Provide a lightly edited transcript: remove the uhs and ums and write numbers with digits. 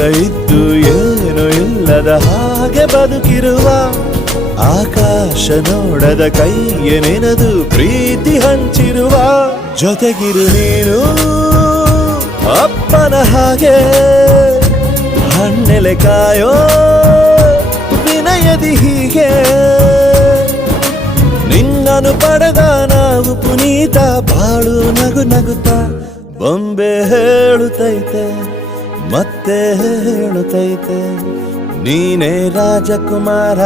ಎಲ್ಲ ಇದ್ದು ಏನು ಇಲ್ಲದ ಹಾಗೆ ಬದುಕಿರುವ ಆಕಾಶ ನೋಡದ ಕೈಯೇ ನೆನೆದು ಪ್ರೀತಿ ಹಂಚಿರುವ ಜೊತೆಗಿರು ನೀನು ಅಪ್ಪನ ಹಾಗೆ ಹಣ್ಣೆಲೆ ಕಾಯೋ ವಿನಯದಿ ಹೀಗೆ ನಿನ್ನನು ಪಡೆದ ನಾವು ಪುನೀತ ಬಾಳು ನಗು ನಗುತ್ತಾ ಬೊಂಬೆ ಹೇಳುತ್ತೈತೆ ಮತ್ತೆ ಹೇಳುತ್ತೈತೆ ನೀನೇ ರಾಜಕುಮಾರ.